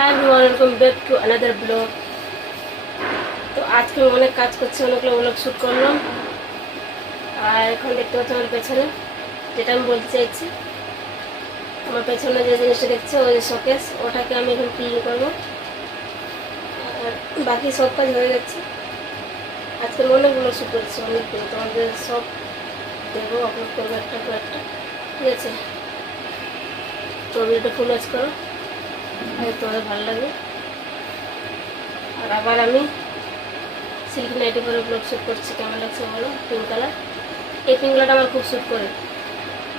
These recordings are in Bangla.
Hi everyone, welcome back to another blog. তো আজকে আমি অনেক কাজ করছি, অনেকগুলো ব্লগ শ্যুট করলাম। আর এখন দেখতে পাচ্ছি আমার পেছনে, যেটা আমি বলতে চাইছি, আমার পেছনে যে জিনিসটা দেখছে ওই যে শোকেস, ওটাকে আমি এখন ক্লিন করবো। আর বাকি সব কাজ হয়ে গেছে। আজকে অনেকগুলো শ্যুট করছি, অনেকগুলো, তোমাদের সব দেবো, আপলোড করবো একটা পর একটা, ঠিক আছে? তো ভিডিওটা ফুল ওয়াচ করো, তোমাদের ভালো লাগবে। আর আবার আমি সিল্ক নাইটি পরে ব্লগ শ্যুট করছি, কেমন লাগছে বলো? পিঙ্ক কালার, এই পিঙ্ক কালারটা আমার খুব শ্যুট করে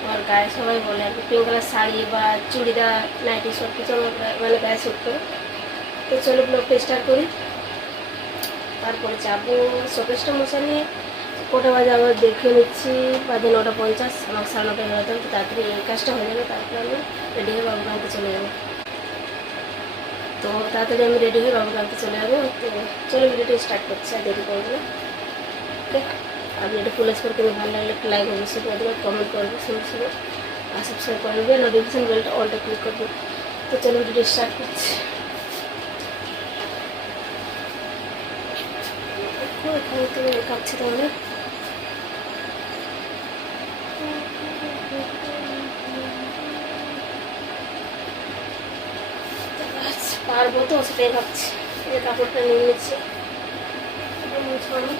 আমার গায়ে, সবাই বলে আর কি। পিঙ্ক কালার শাড়ি বা চুড়িদার, নাইটি সব কিছু আমার মানে গায়ে শ্যুট করে। তো চলো ব্লগটা স্টার্ট করি। তারপরে যাবো শোকেসটা মশা নিয়ে, কটা বাজে আবার দেখে নিচ্ছি, বাজে 9:50, আমার 9:30 বেরোতাম, তো তাড়াতাড়ি এই কাজটা হয়ে যাবে, তারপরে আমি রেডি হয়ে বাবুকে আনতে চলে যাবো। তো তাড়াতাড়ি আমি রেডি হয়ে বাবুকে আনতে চলে যাবো। তো চলো ভিডিওটা স্টার্ট করছি, আর দেরি করবো না। ওকে, আর ভিডিওটা ফুল করে কিন্তু ভালো লাগলে একটা লাইক অবশ্যই করে দেবে, কমেন্ট করবে সুন্দর সুন্দর, আর সাবস্ক্রাইব করে দেবে, নোটিফিকেশান বেলটা অলটা ক্লিক করবে। তো চলো ভিডিওটা স্টার্ট করছি। এখানে তো কাঁপছে তাহলে। পারবো তো, সেটাই ভাবছি। এই কাপড়টা নিয়ে নিচ্ছি, মুছবো আমি।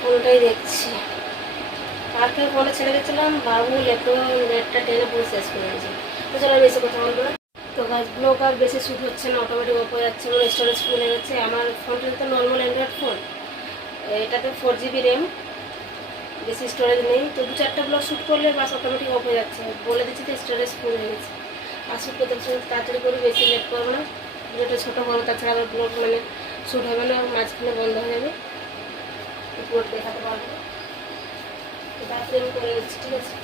ফোনটাই দেখছি, কালকে ফোনে ছেড়ে গেছিলাম, বাবু নেটটা টেনে পুরো শেষ করে দিয়েছে। তো চলো বেশি কথা বলবো না। তো গাছগুলো আর বেশি শ্যুট হচ্ছে না, অটোমেটিক অফ হয়ে যাচ্ছে, মানে স্টোরেজ ফুল হয়ে গেছে। আমার ফোনটা তো নর্মাল অ্যান্ড্রয়েড ফোন, এটাতে 4 GB র্যাম, বেশি স্টোরেজ নেই। তো 2-4টা ব্লগ শ্যুট করলে বাস অটোমেটিক অফ হয়ে যাচ্ছে, বলে দিচ্ছি তো স্টোরেজ ফুল হয়ে গেছে। আর শ্যুট করতে তাড়াতাড়ি করে, বেশি লেট করবো না, যেটা ছোটো বড়ো, তাছাড়া আবার ব্লগ মানে শ্যুট হবে না, মাঝখানে বন্ধ হয়ে যাবে, পুরো দেখাতে পারবো না। তো তাড়াতাড়ি আমি করে নিচ্ছি, ঠিক আছে?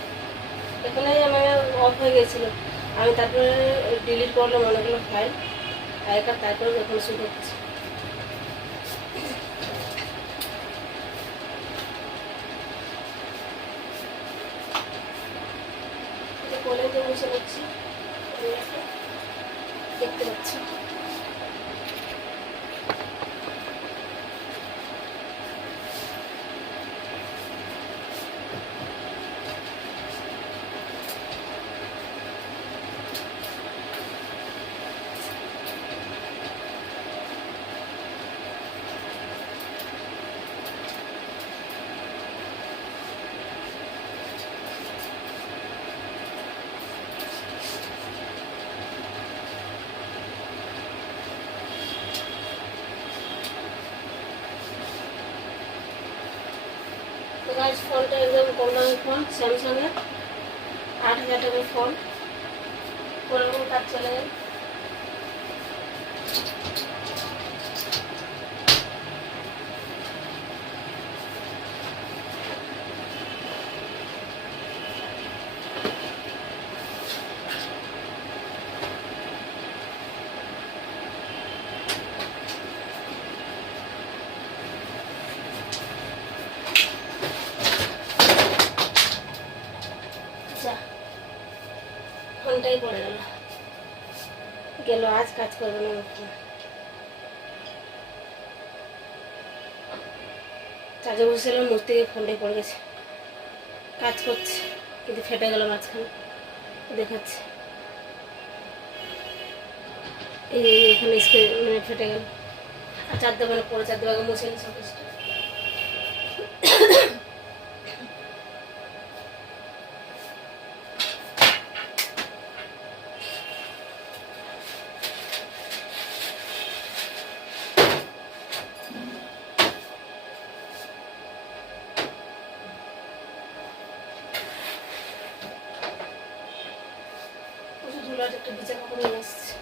এখানে আমার অফ হয়ে গেছিলো, আমি তারপরে ডিলিট করলাম অনেকগুলো ফাইল আগেকার, তারপরে এখন শ্যুট হচ্ছে। কলেজে বসে নিচ্ছি, দেখতে পাচ্ছি। তো গাইস, ফোনটা একদম কম দামি ফোন, স্যামসাংয়ের, 8,000 টাকার ফোন, কোনোরকম কাজ চলে যায়। যা, ফোনটাই পড়ে গেল, আজ কাজ করবে না আমার ফোন। চার্জে বসেছিলাম, মুছতে গিয়ে ফোনটাই পড়ে গেছে। কাজ করছে কিন্তু ফেটে গেল মাঝখানে, দেখাচ্ছে এই এখানে স্ক্রিন মানে ফেটে গেল। আর চার দেওয়ালে পড়ে, চার দেওয়ালে মুছে নি সব কিছু। আর একটা ভিজা কাপড় নিয়ে এসেছি,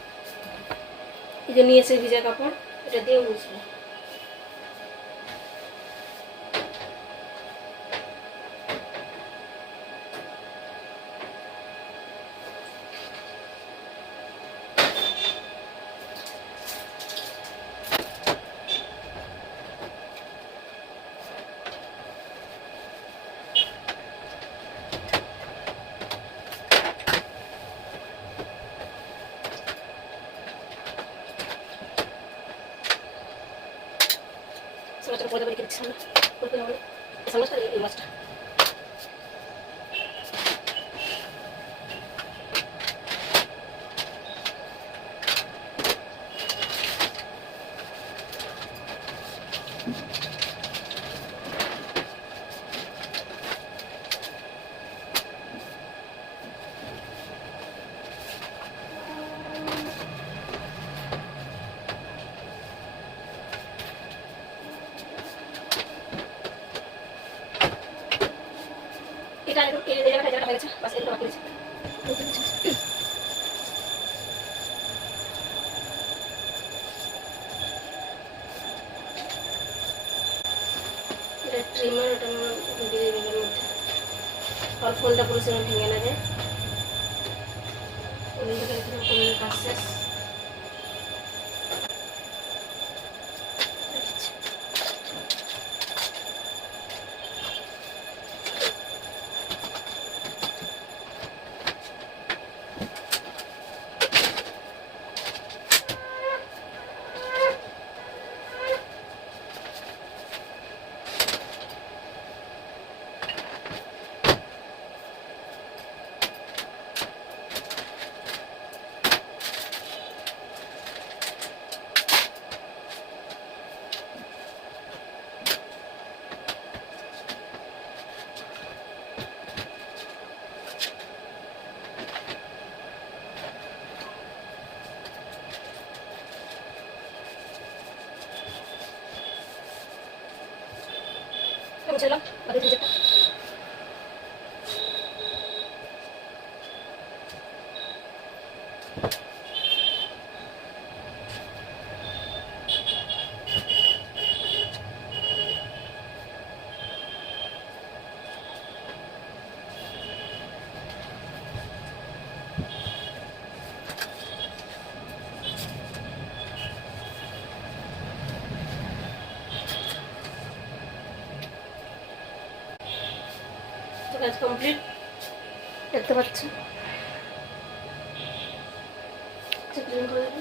এই যে নিয়ে এসে ভিজা কাপড়, এটা দিয়ে মুছবো। সমস্যাটা পরে রেখে দিচ্ছি আমরা করতে হবে সমস্যা এই মাছটা। এটা একটু এই জায়গাটা হয়ে গেছে, বাস এটা বাকি আছে। এটা ট্রিমার, ওটা দিয়ে দেবেন মধ্যে, আর ফোনটা পুরো সেরকম ভেঙে না যায়। ওই কাজ শেষ। চলো বাকি ভিডিওটা কাজ কমপ্লিট দেখতে পাচ্ছ। ক্লিন করে দেবো।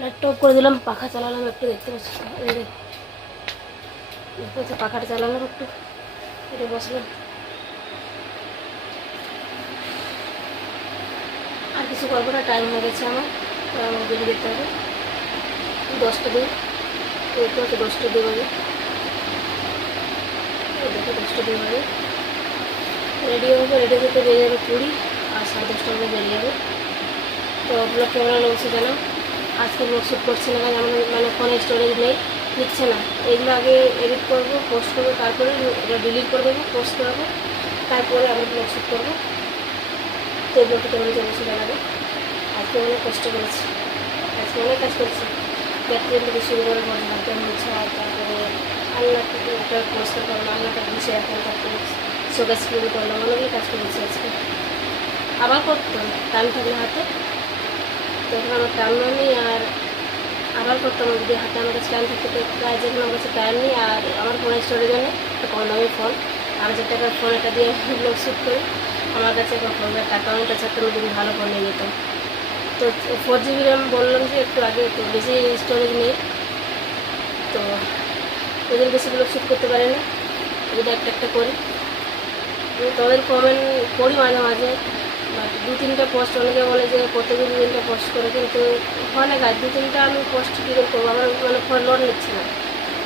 লাইটটা অফ করে দিলাম, পাখা চালালাম একটু, দেখতে পাচ্ছি পাখাটা চালালাম একটু, এটা বসলাম। আর কিছু করবো না, টাইম হয়ে গেছে আমার, আমাকে বেরিয়ে যেতে হবে। 10টা দিন একটু 10টা দিন হবে, দেখো 10টা দিন হবে। রেডি হবে, রেডি হতে বেরিয়ে যাবে 20 আর 10:30টার মধ্যে বেরিয়ে যাবে। তো ব্লগ কেমন লাগছে জানো। আজকে ব্লগ শ্যুট করছি না, মানে ফোনে স্টোরেজ নেই, নিচ্ছে না। এগুলো আগে এডিট করবো, পোস্ট করবো, তারপরে এটা ডিলিট করে দেবো, পোস্ট করবো, তারপরে আমি ব্লগ শ্যুট করবো। তো এই ব্লগটা কেমন অবশ্যই জানাবে। আজকে অনেক কষ্ট করেছি, আজকে অনেক কাজ করছি। ব্যাটারি থেকে শুরু করে ঘরটা মুছা, তারপরে আলনাটা পরিষ্কার করলাম, আলনাটা গুছে এখন, তারপরে শোকেস ক্লিন করলাম, অনেকগুলো কাজ করেছি আজকে। আবার করতাম টাইম থাকলে হাতে, তখন আমার টাইম নেই, আর আবার করতাম যদি হাতে আমার কাছে টাইম থাকতে। প্রায় যেগুলো আমার কাছে টাইম নেই, আর আমার ফোনের স্টোরেজও নেই, একটা কম দামি ফোন, 8,000 টাকার ফোন, এটা দিয়ে ব্লগ শ্যুট করি। আমার কাছে এখন ফোনের টাকা অনেক কাছে, একটা যদি ভালো ফোন নিয়ে যেতাম। তো 4GB র্যাম বললাম যে একটু আগে, তো বেশি স্টোরেজ নেই, তো ওদের বেশি ব্লগ শ্যুট করতে পারে না, যদি একটা একটা করি। তাদের কমেন্ট পড়ি মাঝে মাঝে, বাট 2-3টা পোস্ট, অনেকে বলে যে প্রত্যেকে 2-3টা পোস্ট করে, কিন্তু হয় না কাজ। 2-3টা আমি পোস্ট কী করে করবো, আমার মানে ফোন লোড নিচ্ছে না।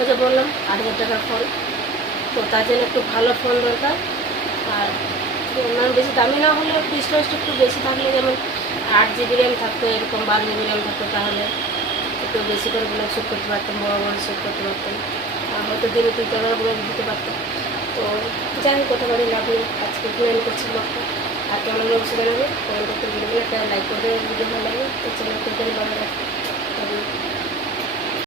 ওটা বললাম 8,000 টাকার ফোন, তো তার জন্য একটু ভালো ফোন দরকার। আর মানে বেশি দামি না হলে একটু স্টোরেজটা একটু বেশি থাকলে, যেমন 8GB র্যাম থাকতো, এরকম 12GB র্যাম থাকতো, তাহলে একটু বেশি করে ব্লগ শ্যুট করতে পারতাম, বড় বড় শ্যুট করতে পারতাম, আর হয়তো দিনে 3-4 ব্লগ দিতে পারতাম। তো যাই হোক, কথা বলে লাভ নেই, আজকে প্ল্যান করছি ব্লগটা। আর কেমন অবশ্যই জানাবে, কমেন্ট করতে ভিডিওগুলো একটা লাইক করে ভিডিও ভালো লাগে। তো চ্যানেলকে ভালো